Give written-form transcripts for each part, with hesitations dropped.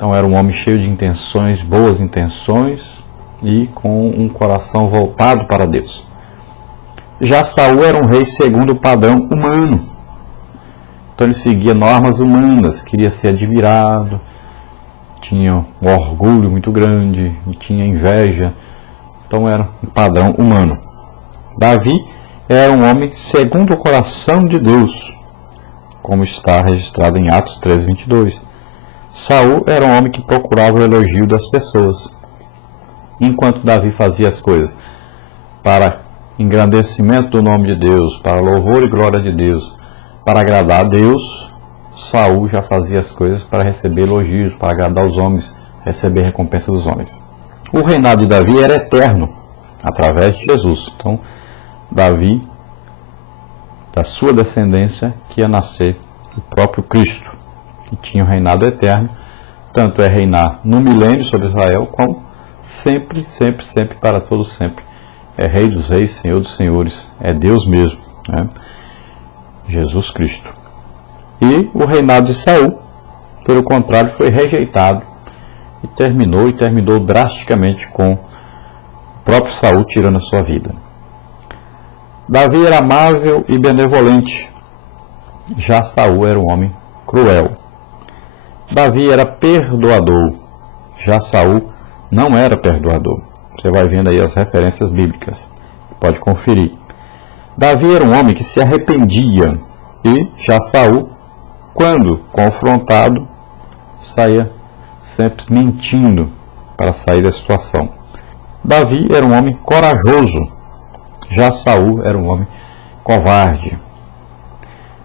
Então era um homem cheio de intenções, boas intenções e com um coração voltado para Deus. Já Saul era um rei segundo o padrão humano. Então ele seguia normas humanas, queria ser admirado, tinha um orgulho muito grande, tinha inveja. Então era um padrão humano. Davi era um homem segundo o coração de Deus, como está registrado em Atos 3:22. Saul era um homem que procurava o elogio das pessoas, enquanto Davi fazia as coisas para engrandecimento do nome de Deus, para louvor e glória de Deus, para agradar a Deus. Saul já fazia as coisas para receber elogios, para agradar os homens, receber recompensa dos homens. O reinado de Davi era eterno, através de Jesus. Então, Davi, da sua descendência, que ia nascer o próprio Cristo, que tinha o reinado eterno, tanto é reinar no milênio sobre Israel, como sempre, sempre, sempre, para todos sempre. É Rei dos Reis, Senhor dos Senhores, é Deus mesmo, né? Jesus Cristo. E o reinado de Saul, pelo contrário, foi rejeitado e terminou drasticamente com o próprio Saul tirando a sua vida. Davi era amável e benevolente, já Saul era um homem cruel. Davi era perdoador, já Saul não era perdoador. Você vai vendo aí as referências bíblicas, pode conferir. Davi era um homem que se arrependia e já Saul, quando confrontado, saía sempre mentindo para sair da situação. Davi era um homem corajoso, já Saul era um homem covarde.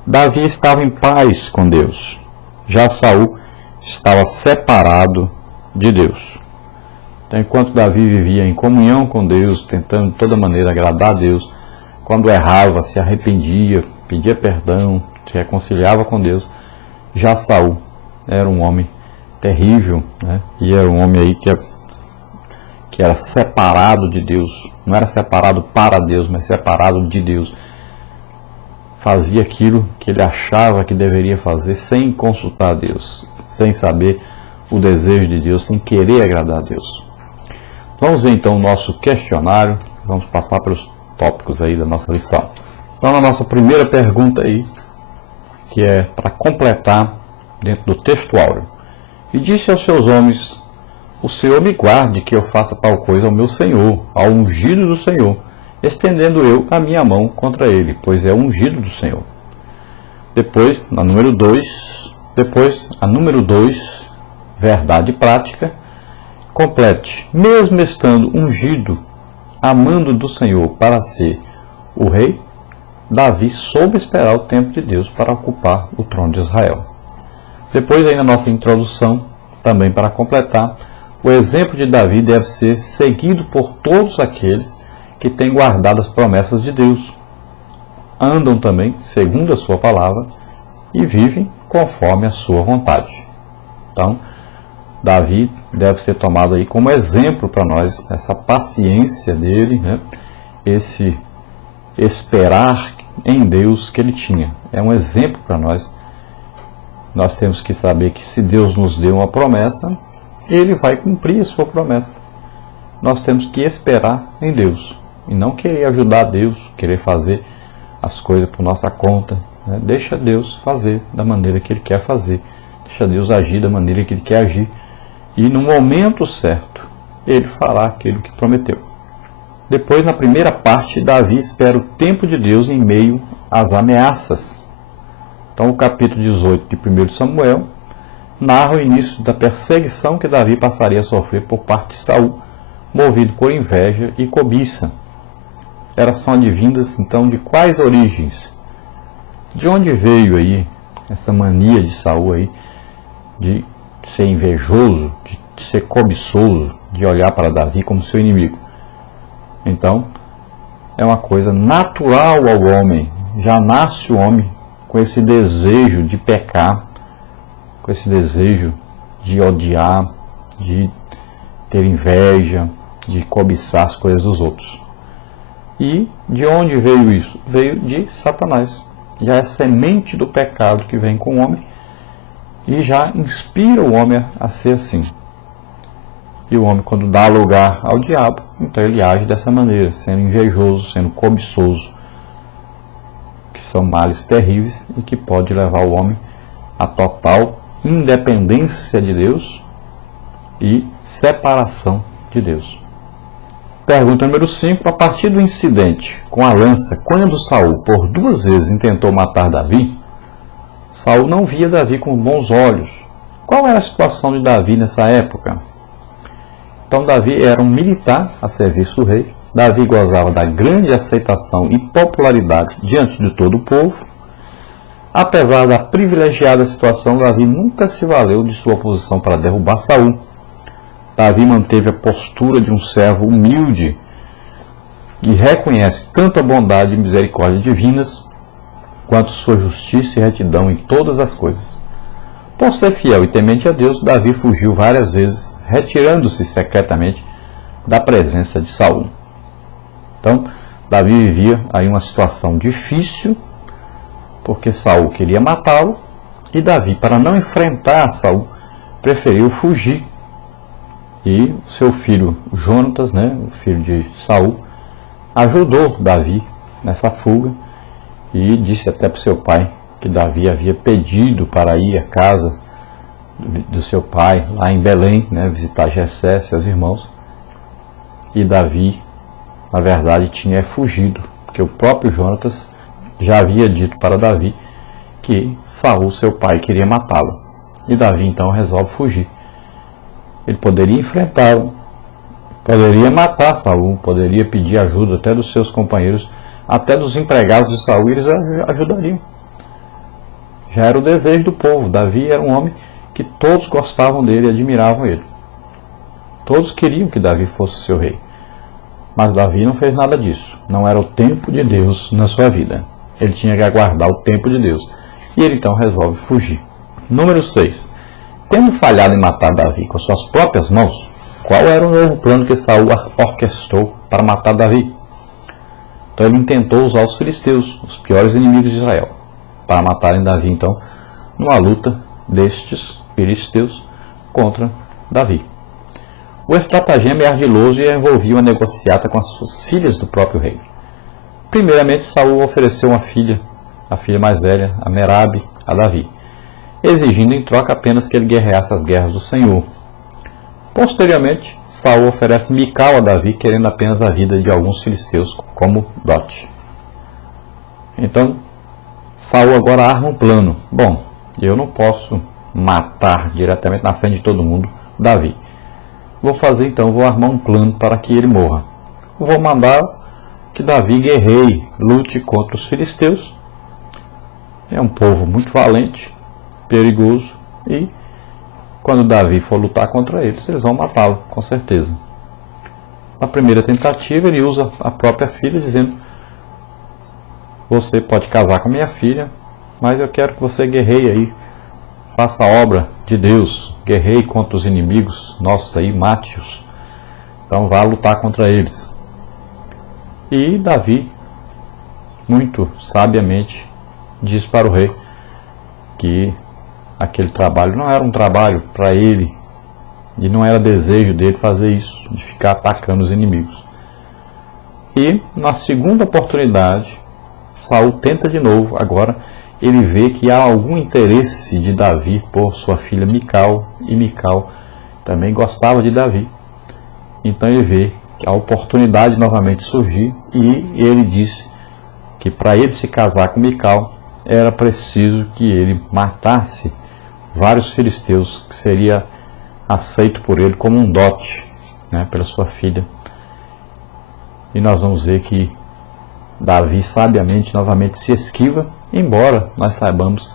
Davi estava em paz com Deus, já Saul estava separado de Deus. Então, enquanto Davi vivia em comunhão com Deus, tentando de toda maneira agradar a Deus, quando errava, se arrependia, pedia perdão, se reconciliava com Deus, já Saul era um homem terrível, né? E era um homem aí que era separado de Deus. Não era separado para Deus, mas separado de Deus. Fazia aquilo que ele achava que deveria fazer sem consultar a Deus, sem saber o desejo de Deus, sem querer agradar a Deus. Vamos ver então o nosso questionário, vamos passar pelos tópicos aí da nossa lição. Então, na nossa primeira pergunta aí, que é para completar dentro do texto áureo. E disse aos seus homens: o Senhor me guarde que eu faça tal coisa ao meu Senhor, ao ungido do Senhor, estendendo eu a minha mão contra ele, pois é o ungido do Senhor. Depois, a número 2, verdade prática, complete, mesmo estando ungido, amando do Senhor para ser o rei, Davi soube esperar o tempo de Deus para ocupar o trono de Israel. Depois, aí na nossa introdução, também para completar, o exemplo de Davi deve ser seguido por todos aqueles que têm guardado as promessas de Deus, andam também segundo a sua palavra e vivem conforme a sua vontade. Então, Davi deve ser tomado aí como exemplo para nós, essa paciência dele, né? Esse esperar em Deus que ele tinha. É um exemplo para nós. Nós temos que saber que se Deus nos deu uma promessa, ele vai cumprir a sua promessa. Nós temos que esperar em Deus e não querer ajudar Deus, querer fazer as coisas por nossa conta, né? Deixa Deus fazer da maneira que ele quer fazer. Deixa Deus agir da maneira que ele quer agir. E no momento certo, ele fará aquilo que prometeu. Depois, na primeira parte, Davi espera o tempo de Deus em meio às ameaças. Então, o capítulo 18 de 1 Samuel narra o início da perseguição que Davi passaria a sofrer por parte de Saul, movido por inveja e cobiça. Elas são advindas, então, de quais origens? De onde veio aí essa mania de Saul aí de ser invejoso, de ser cobiçoso, de olhar para Davi como seu inimigo? Então, é uma coisa natural ao homem. Já nasce o homem com esse desejo de pecar, com esse desejo de odiar, de ter inveja, de cobiçar as coisas dos outros. E de onde veio isso? Veio de Satanás. Já é semente do pecado que vem com o homem. e já inspira o homem a ser assim. E o homem, quando dá lugar ao diabo, então ele age dessa maneira, sendo invejoso, sendo cobiçoso, que são males terríveis e que pode levar o homem à total independência de Deus e separação de Deus. Pergunta número 5. A partir do incidente com a lança, quando Saul por 2 vezes intentou matar Davi, Saul não via Davi com bons olhos. Qual era a situação de Davi nessa época? Então Davi era um militar a serviço do rei. Davi gozava da grande aceitação e popularidade diante de todo o povo. Apesar da privilegiada situação, Davi nunca se valeu de sua posição para derrubar Saul. Davi manteve a postura de um servo humilde e reconhece tanto a bondade e misericórdia divinas quanto sua justiça e retidão em todas as coisas. Por ser fiel e temente a Deus, Davi fugiu várias vezes, retirando-se secretamente da presença de Saul. Então, Davi vivia aí uma situação difícil, porque Saul queria matá-lo, e Davi, para não enfrentar Saul, preferiu fugir. E seu filho Jonatas, o filho de Saul, ajudou Davi nessa fuga e disse até para o seu pai que Davi havia pedido para ir à casa do seu pai, lá em Belém, visitar Jessé, seus irmãos. E Davi, na verdade, tinha fugido, porque o próprio Jonatas já havia dito para Davi que Saul, seu pai, queria matá-lo. E Davi então resolve fugir. Ele poderia enfrentá-lo, poderia matar Saul, poderia pedir ajuda até dos seus companheiros, até dos empregados de Saul, eles ajudariam. Já era o desejo do povo. Davi era um homem que todos gostavam dele e admiravam ele. Todos queriam que Davi fosse seu rei. Mas Davi não fez nada disso. Não era o tempo de Deus na sua vida. Ele tinha que aguardar o tempo de Deus. E ele então resolve fugir. Número 6. Tendo falhado em matar Davi com suas próprias mãos, qual era o novo plano que Saul orquestrou para matar Davi? Então ele intentou usar os filisteus, os piores inimigos de Israel, para matarem Davi, então, numa luta destes filisteus contra Davi. O estratagema é ardiloso e envolvia uma negociata com as suas filhas do próprio rei. Primeiramente, Saul ofereceu uma filha, a filha mais velha, a Merabe, a Davi, exigindo em troca apenas que ele guerreasse as guerras do Senhor. Posteriormente, Saul oferece Mical a Davi, querendo apenas a vida de alguns filisteus como dote. Então, Saul agora arma um plano. Bom, eu não posso matar diretamente na frente de todo mundo Davi. Vou armar um plano para que ele morra. Vou mandar que Davi guerreie, lute contra os filisteus. É um povo muito valente, perigoso, e quando Davi for lutar contra eles, eles vão matá-lo, com certeza. Na primeira tentativa, ele usa a própria filha, dizendo: você pode casar com minha filha, mas eu quero que você guerreie aí, faça a obra de Deus, guerreie contra os inimigos nossos aí, mate-os. Então vá lutar contra eles. E Davi, muito sabiamente, diz para o rei que aquele trabalho não era um trabalho para ele, e não era desejo dele fazer isso, de ficar atacando os inimigos. E na segunda oportunidade, Saul tenta de novo. Agora ele vê que há algum interesse de Davi por sua filha Mical, e Mical também gostava de Davi. Então ele vê a oportunidade novamente surgir, e ele disse que para ele se casar com Mical era preciso que ele matasse vários filisteus, que seria aceito por ele como um dote, pela sua filha. E nós vamos ver que Davi sabiamente novamente se esquiva, embora nós saibamos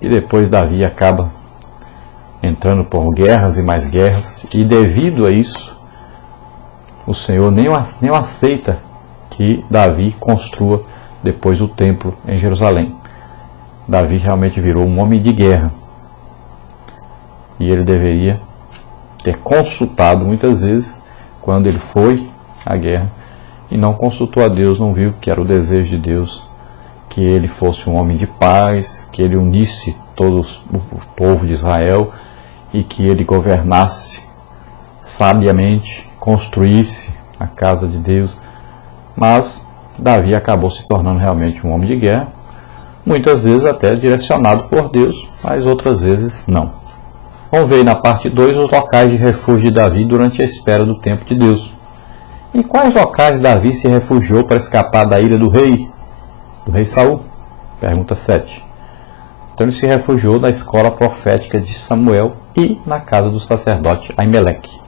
que depois Davi acaba entrando por guerras e mais guerras, e devido a isso o Senhor nem aceita que Davi construa depois o templo em Jerusalém. Davi realmente virou um homem de guerra, e ele deveria ter consultado muitas vezes quando ele foi à guerra, e não consultou a Deus, não viu que era o desejo de Deus, que ele fosse um homem de paz, que ele unisse todo o povo de Israel e que ele governasse sabiamente, construísse a casa de Deus. Mas Davi acabou se tornando realmente um homem de guerra, muitas vezes até direcionado por Deus, mas outras vezes não. Vamos ver na parte 2 os locais de refúgio de Davi durante a espera do tempo de Deus. Em quais locais Davi se refugiou para escapar da ira do rei Saul? Pergunta 7. Então ele se refugiou na escola profética de Samuel e na casa do sacerdote Aimeleque.